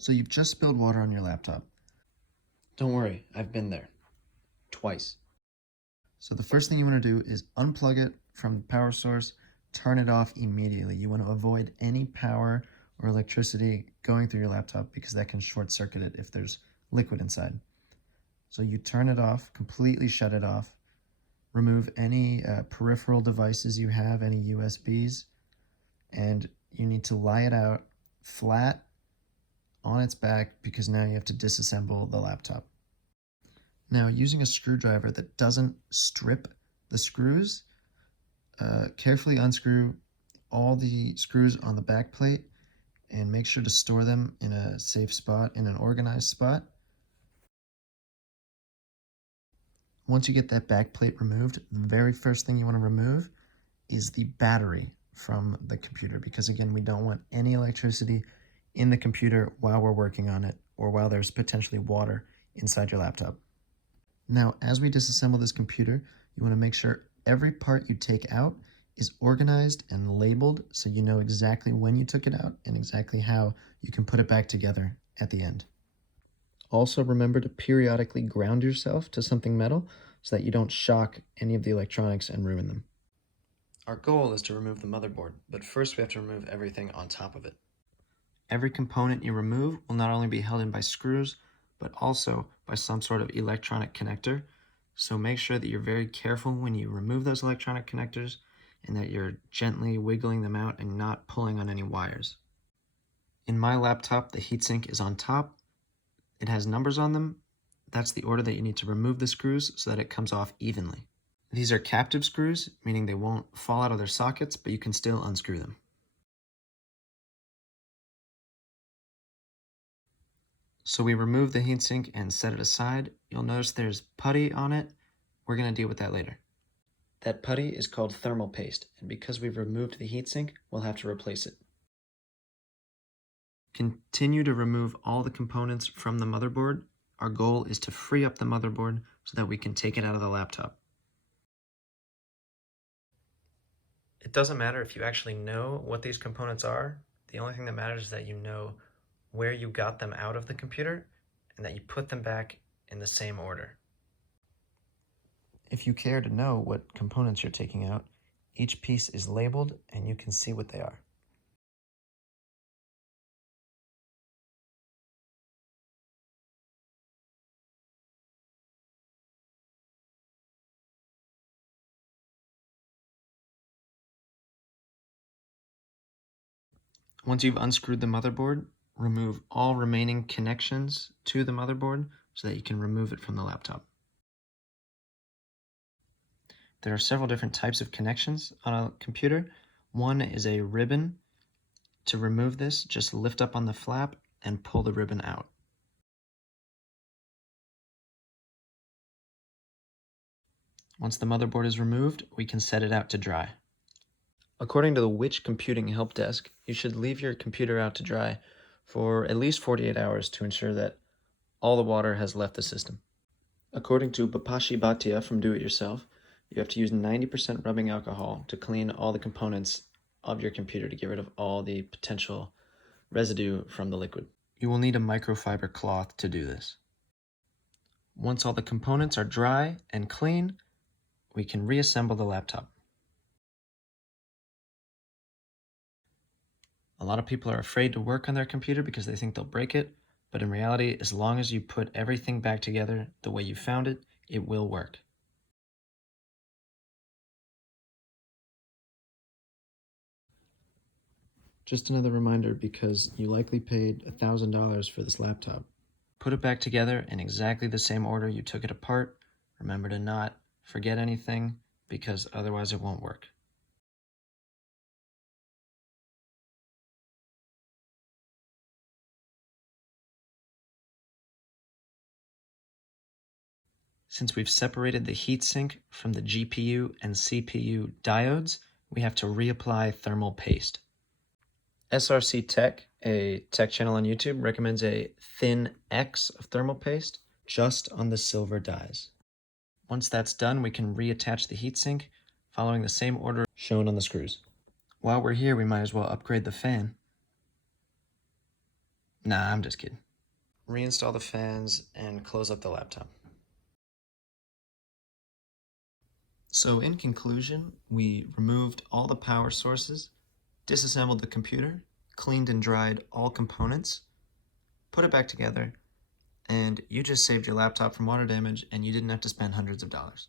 So you've just spilled water on your laptop. Don't worry, I've been there. Twice. So the first thing you want to do is unplug it from the power source, turn it off immediately. You want to avoid any power or electricity going through your laptop because that can short circuit it if there's liquid inside. So you turn it off, completely shut it off, remove any peripheral devices you have, any USBs, and you need to lie it out flat on its back because now you have to disassemble the laptop. Now, using a screwdriver that doesn't strip the screws, carefully unscrew all the screws on the back plate and make sure to store them in a safe spot, in an organized spot. Once you get that back plate removed, the very first thing you want to remove is the battery from the computer because, again, we don't want any electricity in the computer while we're working on it or while there's potentially water inside your laptop. Now, as we disassemble this computer, you want to make sure every part you take out is organized and labeled so you know exactly when you took it out and exactly how you can put it back together at the end. Also, remember to periodically ground yourself to something metal so that you don't shock any of the electronics and ruin them. Our goal is to remove the motherboard, but first we have to remove everything on top of it. Every component you remove will not only be held in by screws, but also by some sort of electronic connector. So make sure that you're very careful when you remove those electronic connectors and that you're gently wiggling them out and not pulling on any wires. In my laptop, the heatsink is on top. It has numbers on them. That's the order that you need to remove the screws so that it comes off evenly. These are captive screws, meaning they won't fall out of their sockets, but you can still unscrew them. So we remove the heatsink and set it aside. You'll notice there's putty on it. We're going to deal with that later. That putty is called thermal paste, and because we've removed the heatsink, we'll have to replace it. Continue to remove all the components from the motherboard. Our goal is to free up the motherboard so that we can take it out of the laptop. It doesn't matter if you actually know what these components are. The only thing that matters is that you know where you got them out of the computer and that you put them back in the same order. If you care to know what components you're taking out, each piece is labeled and you can see what they are. Once you've unscrewed the motherboard, remove all remaining connections to the motherboard so that you can remove it from the laptop. There are several different types of connections on a computer. One is a ribbon. To remove this, just lift up on the flap and pull the ribbon out. Once the motherboard is removed, we can set it out to dry. According to the Which Computing Help Desk, you should leave your computer out to dry for at least 48 hours to ensure that all the water has left the system. According to Bapashi Bhatia from Do It Yourself, you have to use 90% rubbing alcohol to clean all the components of your computer to get rid of all the potential residue from the liquid. You will need a microfiber cloth to do this. Once all the components are dry and clean, we can reassemble the laptop. A lot of people are afraid to work on their computer because they think they'll break it, but in reality, as long as you put everything back together the way you found it, it will work. Just another reminder because you likely paid $1,000 for this laptop. Put it back together in exactly the same order you took it apart. Remember to not forget anything because otherwise it won't work. Since we've separated the heatsink from the GPU and CPU diodes, we have to reapply thermal paste. SRC Tech, a tech channel on YouTube, recommends a thin X of thermal paste just on the silver dies. Once that's done, we can reattach the heatsink following the same order shown on the screws. While we're here, we might as well upgrade the fan. Nah, I'm just kidding. Reinstall the fans and close up the laptop. So in conclusion, we removed all the power sources, disassembled the computer, cleaned and dried all components, put it back together, and you just saved your laptop from water damage and you didn't have to spend hundreds of dollars.